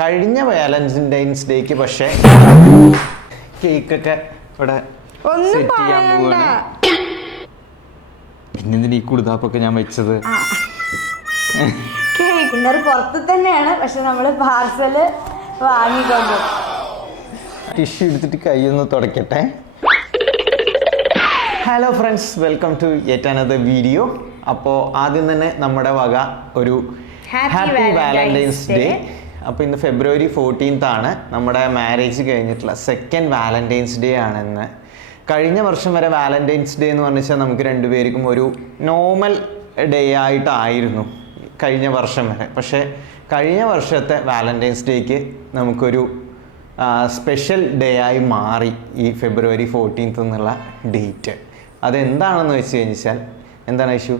കഴിഞ്ഞ വാലന്റൈൻസ് ഡേക്ക് പക്ഷേ കേക്കൊക്കെ ഇവിടെ സെറ്റ് ചെയ്യാൻ പോവാണ്. പിന്നെന്തിനാ ഈ കുടുതാപ്പൊക്കെ ഞാൻ വെച്ചത്? കേക്ക് പുറത്ത് തന്നെയാണ്, പക്ഷെ നമ്മള് പാർസല് വാങ്ങിക്കൊണ്ട്. ടിഷ്യൂ എടുത്തിട്ട് കൈയൊന്ന് തുടക്കട്ടെ. Hello friends, welcome to yet another video. അപ്പോൾ ആദ്യം തന്നെ നമ്മുടെ വക ഒരു ഹാപ്പി വാലന്റൈൻസ് ഡേ. അപ്പോൾ ഇന്ന് ഫെബ്രുവരി 14th ആണ് നമ്മുടെ മാരേജ് കഴിഞ്ഞിട്ടുള്ള സെക്കൻഡ് വാലന്റൈൻസ് ഡേ ആണെന്ന്. കഴിഞ്ഞ വർഷം വരെ വാലന്റൈൻസ് ഡേ എന്ന് പറഞ്ഞാൽ നമുക്ക് രണ്ടുപേർക്കും ഒരു നോർമൽ ഡേ ആയിട്ടായിരുന്നു കഴിഞ്ഞ വർഷം വരെ. പക്ഷേ കഴിഞ്ഞ വർഷത്തെ വാലന്റൈൻസ് ഡേക്ക് നമുക്കൊരു സ്പെഷ്യൽ ഡേ ആയി മാറി ഈ ഫെബ്രുവരി 14th എന്നുള്ള ഡേറ്റ്. അതെന്താണെന്ന് വെച്ച് കഴിഞ്ഞാൽ എന്താണ് ഇഷ്യൂ?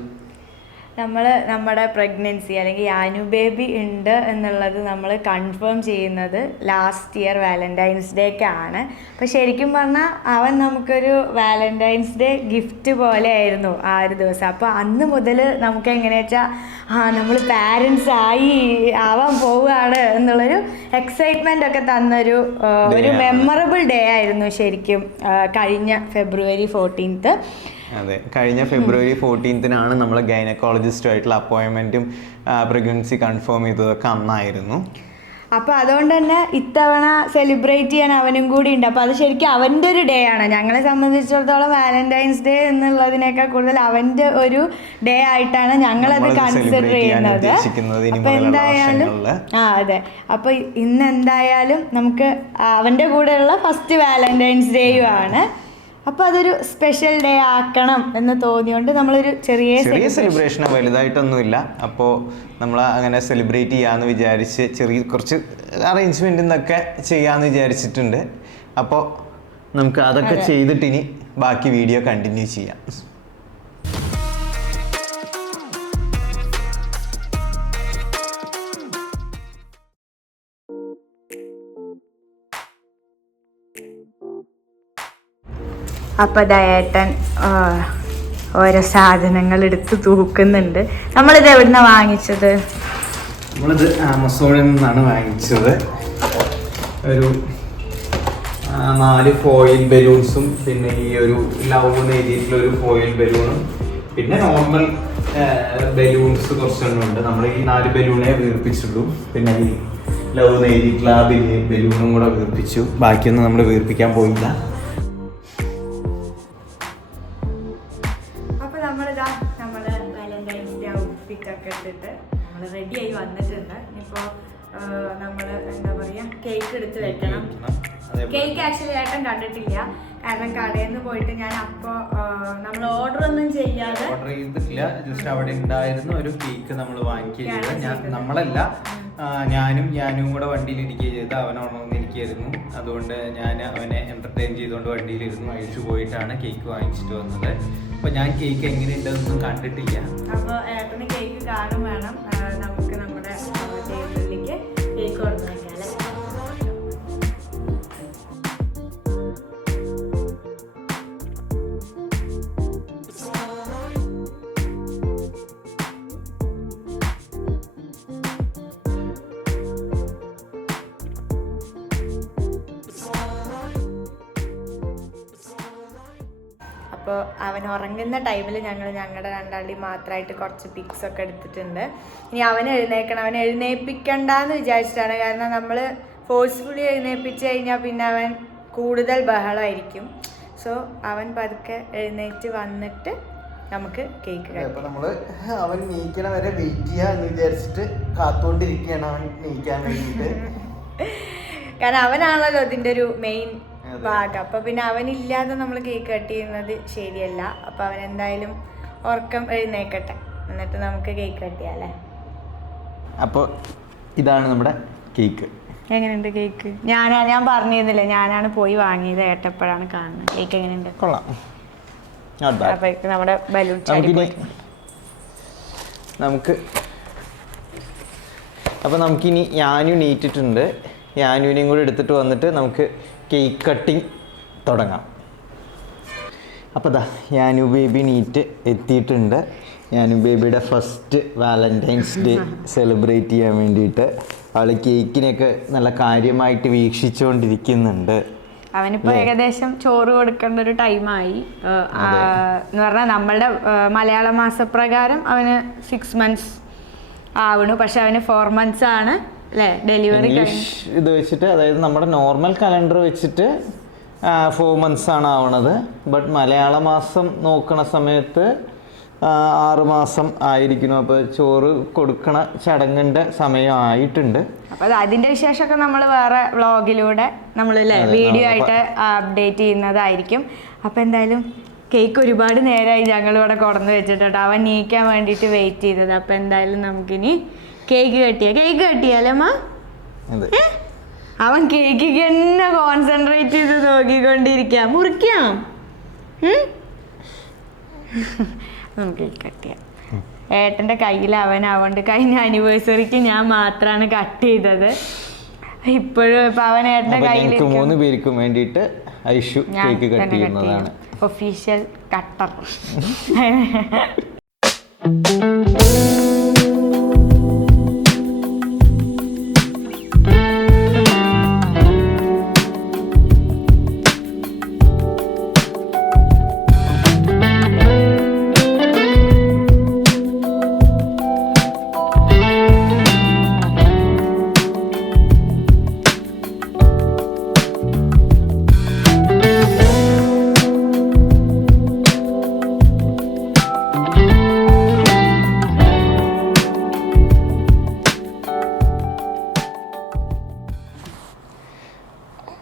നമ്മുടെ പ്രഗ്നൻസി അല്ലെങ്കിൽ യാനു ബേബി ഉണ്ട് എന്നുള്ളത് നമ്മൾ കൺഫേം ചെയ്യുന്നത് ലാസ്റ്റ് ഇയർ വാലന്റൈൻസ് ഡേക്കാണ്. അപ്പോൾ ശരിക്കും പറഞ്ഞാൽ അവൻ നമുക്കൊരു വാലന്റൈൻസ് ഡേ ഗിഫ്റ്റ് പോലെ ആയിരുന്നു ആ ഒരു ദിവസം. അപ്പോൾ അന്ന് മുതൽ നമുക്ക് എങ്ങനെയാ വെച്ചാൽ നമ്മൾ പാരൻസ് ആവാൻ പോവുകയാണ് എന്നുള്ളൊരു എക്സൈറ്റ്മെൻ്റ് ഒക്കെ തന്നൊരു ഒരു മെമ്മറബിൾ ഡേ ആയിരുന്നു ശരിക്കും കഴിഞ്ഞ ഫെബ്രുവരി 14th. അതെ, കഴിഞ്ഞ ഫെബ്രുവരി 14th നമ്മൾ ഗൈനക്കോളജിസ്റ്റുമായിട്ടുള്ള അപ്പോയിൻമെൻറ്റും പ്രഗ്നൻസി കൺഫേം ചെയ്തതൊക്കെ അന്നായിരുന്നു. അപ്പോൾ അതുകൊണ്ട് തന്നെ ഇത്തവണ സെലിബ്രേറ്റ് ചെയ്യാൻ അവനും കൂടി ഉണ്ട്. അപ്പോൾ അത് ശരിക്കും അവൻ്റെ ഒരു ഡേ ആണ്. ഞങ്ങളെ സംബന്ധിച്ചിടത്തോളം വാലന്റൈൻസ് ഡേ എന്നുള്ളതിനേക്കാൾ കൂടുതൽ അവൻ്റെ ഒരു ഡേ ആയിട്ടാണ് ഞങ്ങളത് കൺസിഡർ ചെയ്യുന്നത്. അപ്പോൾ എന്തായാലും അതെ, അപ്പോൾ ഇന്ന് എന്തായാലും നമുക്ക് അവൻ്റെ കൂടെയുള്ള ഫസ്റ്റ് വാലന്റൈൻസ് ഡേയും ആണ്. അപ്പോൾ അതൊരു സ്പെഷ്യൽ ഡേ ആക്കണം എന്ന് തോന്നിയോണ്ട് നമ്മളൊരു ചെറിയ സെലിബ്രേഷൻ, വലുതായിട്ടൊന്നുമില്ല. അപ്പോൾ നമ്മൾ അങ്ങനെ സെലിബ്രേറ്റ് ചെയ്യാമെന്ന് വിചാരിച്ച് കുറച്ച് അറേഞ്ച്മെൻറ്റ് എന്നൊക്കെ ചെയ്യാമെന്ന് വിചാരിച്ചിട്ടുണ്ട്. അപ്പോൾ നമുക്ക് അതൊക്കെ ചെയ്തിട്ട് ഇനി ബാക്കി വീഡിയോ കണ്ടിന്യൂ ചെയ്യാം. അപ്പോൾ ദയേട്ടൻ ഓരോ സാധനങ്ങൾ എടുത്ത് തൂക്കുന്നുണ്ട്. നമ്മളിത് എവിടുന്നാണ് വാങ്ങിച്ചത്? നമ്മളിത് ആമസോണിൽ നിന്നാണ് വാങ്ങിച്ചത്. ഒരു 4 ഫോയിൽ ബലൂൺസും പിന്നെ ഈ ഒരു ലവ് എന്ന് എഴുതിയിട്ടുള്ള ഒരു ഫോയിൽ ബലൂണും പിന്നെ നോർമൽ ബലൂൺസ് കുറച്ചെണ്ണം ഉണ്ട്. നമ്മൾ ഈ 4 ബലൂണേ വീർപ്പിച്ചുള്ളൂ. പിന്നെ ഈ ലവ് എന്ന് എഴുതിയിട്ടുള്ള ആ ബലൂണും കൂടെ വീർപ്പിച്ചു. ബാക്കിയൊന്നും നമ്മൾ വീർപ്പിക്കാൻ പോയില്ല. റെഡിയായി വന്നിട്ടുണ്ട്. ഇനിയിപ്പോൾ നമ്മൾ എന്താ പറയുക, കേക്ക് എടുത്ത് വെക്കണം. കേക്ക് ആക്ച്വലി ഏട്ടൻ കണ്ടിട്ടില്ല, കാരണം കടയിൽ നിന്ന് പോയിട്ട് ഞാൻ അപ്പോൾ നമ്മൾ ഓർഡർ ഒന്നും ചെയ്തിട്ടില്ല. ജസ്റ്റ് അവിടെ ഉണ്ടായിരുന്ന ഒരു കേക്ക് നമ്മൾ വാങ്ങിക്കുകയാണ്. നമ്മളല്ല, ഞാനും കൂടെ വണ്ടിയിലിരിക്കുകയും ചെയ്ത് അവനോണന്നിരിക്കുകയായിരുന്നു. അതുകൊണ്ട് ഞാൻ അവനെ എൻ്റർടൈൻ ചെയ്തുകൊണ്ട് വണ്ടിയിലിരുന്നു. അഴിച്ചു പോയിട്ടാണ് കേക്ക് വാങ്ങിച്ചിട്ട് വന്നത്. അപ്പോൾ ഞാൻ കേക്ക് എങ്ങനെയുണ്ടെന്നൊന്നും കണ്ടിട്ടില്ല. അപ്പോൾ ഏട്ടന് കേക്ക് കാണും വേണം. നമുക്ക് നമ്മുടെ ടേബിളിലേക്ക് കേക്ക് കൊടുത്തു വയ്ക്കാം. അപ്പോൾ അവൻ ഉറങ്ങുന്ന ടൈമിൽ ഞങ്ങളുടെ രണ്ടാളുടെയും മാത്രമായിട്ട് കുറച്ച് പിക്സ് ഒക്കെ എടുത്തിട്ടുണ്ട്. ഇനി അവൻ എഴുന്നേൽപ്പിക്കണ്ടെന്ന് വിചാരിച്ചിട്ടാണ്. കാരണം നമ്മൾ ഫോഴ്സ്ഫുള്ളി എഴുന്നേൽപ്പിച്ച് കഴിഞ്ഞാൽ പിന്നെ അവൻ കൂടുതൽ ബഹളമായിരിക്കും. സോ അവൻ പതുക്കെ എഴുന്നേറ്റ് വന്നിട്ട് നമുക്ക് കേക്ക് കഴിക്കാം. നമ്മൾ അവൻ നീക്കണ വരെ വെയിറ്റ് ചെയ്യാന്ന് വിചാരിച്ചിട്ട് കാത്തുകൊണ്ടിരിക്കുകയാണ് അവൻ നീക്കാൻ വേണ്ടിയിട്ട്. കാരണം അവനാണല്ലോ അതിൻ്റെ ഒരു മെയിൻ ഭാഗം. അപ്പോൾ പിന്നെ അവനില്ലാതെ നമ്മൾ കേക്ക് കട്ട് ചെയ്യുന്നത് ശരിയല്ല. അപ്പോൾ അവൻ എന്തായാലും ഉറക്കം എഴുന്നേക്കട്ടെ, എന്നിട്ട് നമുക്ക് കേക്ക് കട്ട് ചെയ്യാം അല്ലേ? അപ്പോൾ ഇതാണ് നമ്മുടെ കേക്ക്. എങ്ങനെയുണ്ട് കേക്ക്? ഞാൻ പറഞ്ഞിരുന്നില്ല, ഞാനാണ് പോയി വാങ്ങിയത്. ഏട്ടപ്പോഴാണ് കാണുന്നത്. കേക്ക് എങ്ങനെയുണ്ട്? കൊള്ളാം. അപ്പോൾ നമ്മുടെ ബലൂൺ നമുക്കിനി യാനു നീറ്റിട്ടുണ്ട്. യാനുവിനെയും കൂടി എടുത്തിട്ട് വന്നിട്ട് നമുക്ക് കേക്ക് കട്ടിങ് തുടങ്ങാം. അപ്പോൾ യാനു ബേബി നീറ്റ് എത്തിയിട്ടുണ്ട്. ഞാനും ബേബിയുടെ ഫസ്റ്റ് വാലന്റൈൻസ് ഡേ സെലിബ്രേറ്റ് ചെയ്യാൻ വേണ്ടിയിട്ട് അവള് കേക്കിനെയൊക്കെ നല്ല കാര്യമായിട്ട് വീക്ഷിച്ചുകൊണ്ടിരിക്കുന്നുണ്ട്. അവനിപ്പോൾ ഏകദേശം ചോറ് കൊടുക്കേണ്ട ഒരു ടൈമായി എന്ന് പറഞ്ഞാൽ നമ്മളുടെ മലയാള മാസപ്രകാരം അവന് 6 months ആവണു. പക്ഷെ അവന് 4 months ആണ് അല്ലേ ഡെലിവറി. ഇംഗ്ലീഷ് ഇത് വെച്ചിട്ട്, അതായത് നമ്മുടെ നോർമൽ കലണ്ടർ വെച്ചിട്ട് 4 months ആണ് ആവണത്. ബട്ട് മലയാള മാസം നോക്കണ സമയത്ത് 6 മാസം ആയിരിക്കുന്നു. അപ്പോൾ ചോറ് കൊടുക്കണ ചടങ്ങിൻ്റെ സമയമായിട്ടുണ്ട്. അപ്പോൾ അതിൻ്റെ വിശേഷമൊക്കെ നമ്മൾ വേറെ വ്ളോഗിലൂടെ നമ്മൾ വീഡിയോ ആയിട്ട് അപ്ഡേറ്റ് ചെയ്യുന്നതായിരിക്കും. അപ്പോൾ എന്തായാലും കേക്ക് ഒരുപാട് നേരമായി ഞങ്ങൾ ഇവിടെ കൊടന്ന് വെച്ചിട്ടുണ്ട്. അവൻ നീക്കാൻ വേണ്ടിയിട്ട് വെയിറ്റ് ചെയ്തത്. അപ്പോൾ എന്തായാലും നമുക്കിനി കേക്ക് കട്ടിയാലേ അമ്മ? അവൻ കേക്കിക്ക് തന്നെ കോൺസെൻട്രേറ്റ് ചെയ്ത് നോക്കിക്കൊണ്ടിരിക്കാം. മുറിക്കാം, നമുക്ക് കട്ട് ചെയ്യാം. ഏട്ടൻ്റെ കയ്യിൽ അവനാവുകൊണ്ട് കഴിഞ്ഞ ആനിവേഴ്സറിക്ക് ഞാൻ മാത്രമാണ് കട്ട് ചെയ്തത്. ഇപ്പോഴും ഇപ്പം അവൻ ഏട്ടൻ്റെ കയ്യിൽ 3 പേർക്കും വേണ്ടിയിട്ട് ഐഷു കേക്ക് കട്ട് ചെയ്യുന്നതാണ്. Official cutter.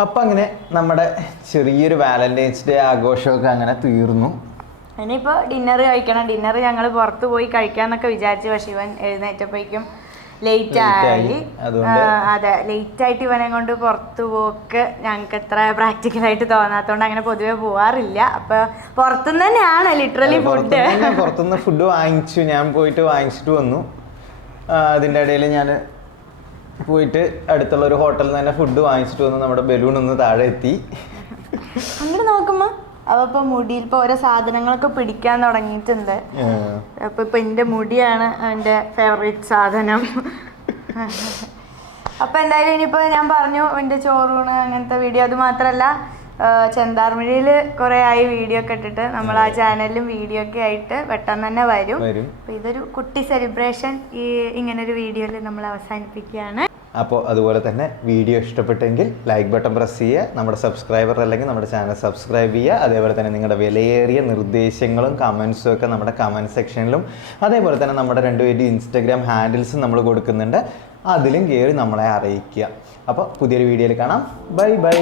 അപ്പം അങ്ങനെ നമ്മുടെ ചെറിയൊരു വാലന്റൈൻസ് ഡേ ആഘോഷമൊക്കെ അങ്ങനെ തീർന്നു. ഇനിയിപ്പോൾ ഡിന്നർ കഴിക്കണം. ഡിന്നർ ഞങ്ങൾ പുറത്ത് പോയി കഴിക്കാന്നൊക്കെ വിചാരിച്ചു. പക്ഷെ ഇവൻ എഴുന്നേറ്റപ്പോഴേക്കും ലേറ്റ് ആയി. അതെ, ലേറ്റ് ആയിട്ട് ഇവനെ കൊണ്ട് പുറത്ത് പോക്ക് ഞങ്ങൾക്ക് എത്ര പ്രാക്ടിക്കലായിട്ട് തോന്നാത്തതുകൊണ്ട് അങ്ങനെ പൊതുവെ പോവാറില്ല. അപ്പൊ പുറത്തുനിന്ന് തന്നെയാണ് ലിറ്ററലി ഫുഡ്. പുറത്തുനിന്ന് ഫുഡ് വാങ്ങിച്ചു. ഞാൻ പോയിട്ട് വാങ്ങിച്ചിട്ട് വന്നു. അതിൻ്റെ ഇടയിൽ ഞാൻ പോയിട്ട് അടുത്തുള്ള ഒരു ഹോട്ടലിൽ നിന്ന് തന്നെ ഫുഡ് വാങ്ങിച്ചിട്ട് വന്നു. നമ്മുടെ ബലൂൺ ഒന്ന് താഴെ എത്തി. അങ്ങനെ നോക്കുമ്പോ അവ ഇപ്പൊ മുടിയിൽ ഇപ്പൊ ഓരോ സാധനങ്ങളൊക്കെ പിടിക്കാൻ തുടങ്ങിയിട്ടുണ്ട്. ഇപ്പൊ എന്റെ മുടിയാണ് എൻ്റെ ഫേവറേറ്റ് സാധനം. അപ്പൊ എന്തായാലും ഇനിയിപ്പോ ഞാൻ പറഞ്ഞു എൻ്റെ ചോറൂണ് അങ്ങനത്തെ വീഡിയോ. അത് മാത്രല്ല ചെന്താർമഴിയിൽ കുറെ ആയി വീഡിയോ ഒക്കെ ഇട്ടിട്ട്. നമ്മൾ ആ ചാനലിലും വീഡിയോ ഒക്കെ ആയിട്ട് പെട്ടെന്ന് തന്നെ വരും. അപ്പൊ ഇതൊരു കുട്ടി സെലിബ്രേഷൻ ഇങ്ങനൊരു വീഡിയോയിൽ നമ്മൾ അവസാനിപ്പിക്കുകയാണ്. അപ്പോൾ അതുപോലെ തന്നെ വീഡിയോ ഇഷ്ടപ്പെട്ടെങ്കിൽ ലൈക്ക് ബട്ടൺ പ്രസ് ചെയ്യുക. നമ്മുടെ സബ്സ്ക്രൈബർ അല്ലെങ്കിൽ നമ്മുടെ ചാനൽ സബ്സ്ക്രൈബ് ചെയ്യുക. അതേപോലെ തന്നെ നിങ്ങളുടെ വിലയേറിയ നിർദ്ദേശങ്ങളും കമൻസും ഒക്കെ നമ്മുടെ കമൻറ്റ് സെക്ഷനിലും, അതേപോലെ തന്നെ നമ്മുടെ 2 പേരുടെയും ഇൻസ്റ്റാഗ്രാം ഹാൻഡിൽസും നമ്മൾ കൊടുക്കുന്നുണ്ട്. അതിലും കയറി നമ്മളെ അറിയിക്കുക. അപ്പോൾ പുതിയൊരു വീഡിയോയിൽ കാണാം. Bye bye.